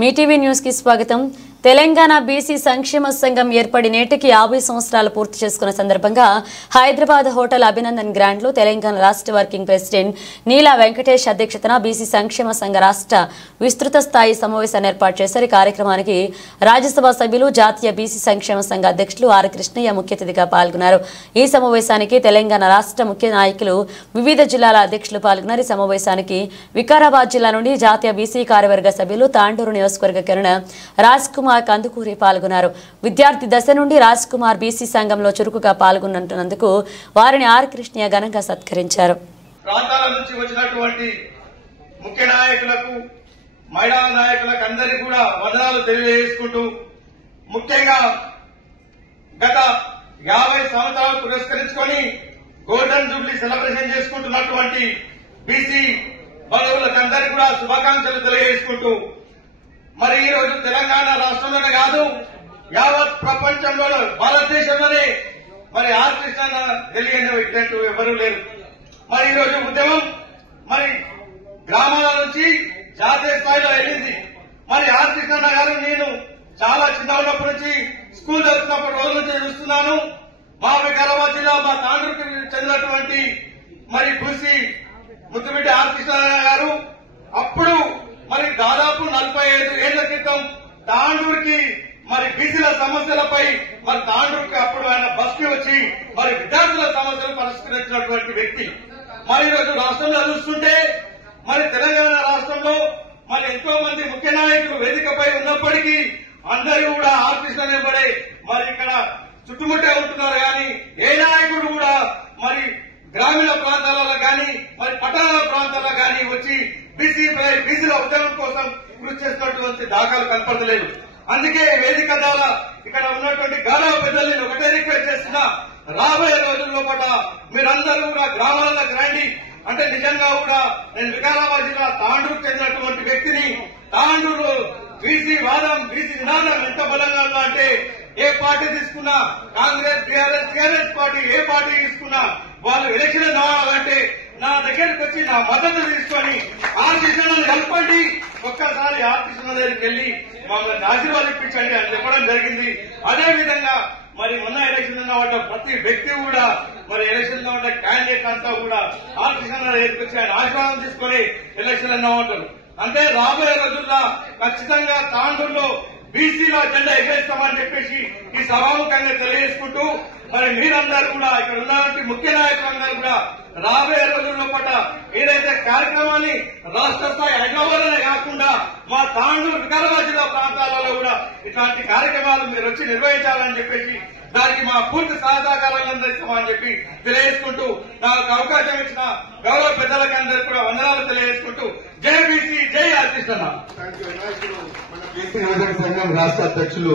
Mee TV news కి స్వాగతం. Telangana BC సంక్షేమ సంఘం ఏర్పడి నేటికి 50 సంవత్సరాలు పూర్తి చేసుకున్న సందర్భంగా హైదరాబాద్ హోటల్ అభినందన్ గ్రాండ్ లో తెలంగాణ రాష్ట్ర వర్కింగ్ ప్రెసిడెంట్ నీలా వెంకటేష్ అధ్యక్షతన బీసీ సంక్షేమ సంఘ రాష్ట్ర విస్తృత స్థాయి సమావేశాన్ని ఏర్పాటు చేశారు. ఈ కార్యక్రమానికి రాజ్యసభ సభ్యులు జాతీయ బీసీ సంక్షేమ సంఘ అధ్యక్షులు ఆర్ కృష్ణయ్య ముఖ్య అతిథిగా పాల్గొన్నారు. ఈ సమావేశానికి తెలంగాణ రాష్ట్ర ముఖ్య నాయకులు వివిధ జిల్లాల అధ్యక్షులు పాల్గొన్నారు. ఈ సమావేశానికి వికారాబాద్ జిల్లా నుండి జాతీయ బీసీ కార్యవర్గ సభ్యులు తాండూరు నియోజకవర్గ కిరణ్ రాజ్ కుమార్ కందుకూరి పాల్గొన్నారు. విద్యార్థి దశ నుండి రాజ్ కుమార్ బీసీ సంఘంలో చురుకుగా పాల్గొన్నందుకు వారిని ఆర్ కృష్ణయ్య ఘనంగా సత్కరించారు. ప్రాంతాల నుంచి వచ్చినటువంటి ముఖ్య నాయకులకు, మహిళా నాయకులకు అందరికీ కూడా వందనాలు తెలియజేసుకుంటూ, ముఖ్యంగా గత 50 సంవత్సరాలు పురస్కరించుకొని గోల్డెన్ జూబ్లీ సెలబ్రేషన్ చేసుకుంటున్నటువంటి బీసీ బంధువులకందరికీ కూడా శుభాకాంక్షలు తెలియజేసుకుంటూ, మరి ఈ రోజు తెలంగాణ రాష్ట్రంలోనే కాదు యావత్ ప్రపంచంలో భారతదేశంలోనే మరి ఆర్ కృష్ణ తెలియని వ్యక్తి ఎవరూ లేరు. మరి ఈ రోజు ఉద్యమం మరి గ్రామాల నుంచి జాతీయ స్థాయిలో వెళ్ళింది. మరి ఆర్ కృష్ణ గారు నేను చాలా చిన్న ఉన్నప్పటి నుంచి స్కూల్ చదువుతున్నప్పటి రోజు నుంచి చూస్తున్నాను. మా వికారాబాద్ జిల్లా మా తాండూరుకు చెందినటువంటి మరి బూసి ముద్దుబిడ్డ ఆర్ కృష్ణ గారు అప్పుడు మరి దాదాపు 45 ఏళ్ల క్రితం తాండూరుకి మరి బీసీల సమస్యలపై మరి తాండూరుకి అప్పుడు ఆయన బస్కి వచ్చి మరి విద్యార్థుల సమస్యలు పరిష్కరించినటువంటి వ్యక్తి. మరి ఈరోజు రాష్ట్రంలో చూస్తుంటే మరి తెలంగాణ రాష్ట్రంలో మరి ఎంతో మంది ముఖ్య నాయకులు వేదికపై ఉన్నప్పటికీ అందరూ కూడా ఆర్ కృష్ణ నిలబడే మరి ఇక్కడ చుట్టుముట్టే ఉంటున్నారు. కానీ ఏ నాయకుడు కూడా మరి గ్రామీణ ప్రాంతాలలో కానీ మరి పట్టణ ప్రాంతాల్లో కానీ వచ్చి బీసీల ఉద్యమం కోసం కృషి చేసినటువంటి దాఖలు కనపడలేదు. అందుకే వేదిక ద్వారా ఇక్కడ ఉన్నటువంటి గౌరవ పెద్దల్ని ఒకటే రిక్వెస్ట్ చేస్తున్నా, రాబోయే రోజుల్లో కూడా మీరందరూ కూడా గ్రామాలకు రండి. అంటే నిజంగా కూడా నేను వికారాబాద్ జిల్లా తాండూరుకు చెందినటువంటి వ్యక్తిని. తాండూరు బీసీ వాదం, బీసీ నినాదం ఎంత బలంగా ఉందో అంటే ఏ పార్టీ తీసుకున్నా, కాంగ్రెస్, టీఆర్ఎస్ పార్టీ ఏ పార్టీ తీసుకున్నా వాళ్ళు ఎలక్షన్ రావాలంటే నా దగ్గరికి వచ్చి నా మద్దతు తీసుకొని ఆర్ కృష్ణను కలపండి, ఒక్కసారి ఆర్ కృష్ణ దగ్గరికి వెళ్లి మమ్మల్ని ఆశీర్వాదించండి అని చెప్పడం జరిగింది. అదేవిధంగా మరి మొన్న ఎలక్షన్ ఉన్న వాళ్ళ ప్రతి వ్యక్తి కూడా మరి ఎలక్షన్ లో ఉన్న క్యాండిడేట్ అంతా కూడా ఆర్ కృష్ణ దగ్గరికి వచ్చి ఆయన ఆశీర్వాదం తీసుకొని ఎలక్షన్ అన్నా ఉంటారు. అంటే రాబోయే రోజుల్లో ఖచ్చితంగా తాండూరులో బీసీలో జెండా ఎగరేస్తామని చెప్పేసి ఈ సభాముఖంగా తెలియజేసుకుంటూ, మరి మీరందరూ కూడా ఇక్కడ ఉన్నటువంటి ముఖ్య నాయకులందరూ కూడా రాబోయే రోజుల్లో పట్ల ఏదైతే కార్యక్రమాన్ని రాష్ట్ర స్థాయి హైదరాబాద్లోనే కాకుండా మా తాండూరు వికారాబాద్ జిల్లా ప్రాంతాలలో కూడా ఇట్లాంటి కార్యక్రమాలు మీరు వచ్చి నిర్వహించాలని చెప్పేసి దానికి మా పూర్తి సహకారాలు అందిస్తామని చెప్పి తెలియజేసుకుంటూ, నాకు అవకాశం ఇచ్చిన గౌరవ పెద్దలకి అందరికీ కూడా వందనాలు తెలియజేసుకుంటూ జై బీసీ, జై ఆర్ కృష్ణ. బీసీ యువజన సంఘం రాష్ట్ర అధ్యక్షులు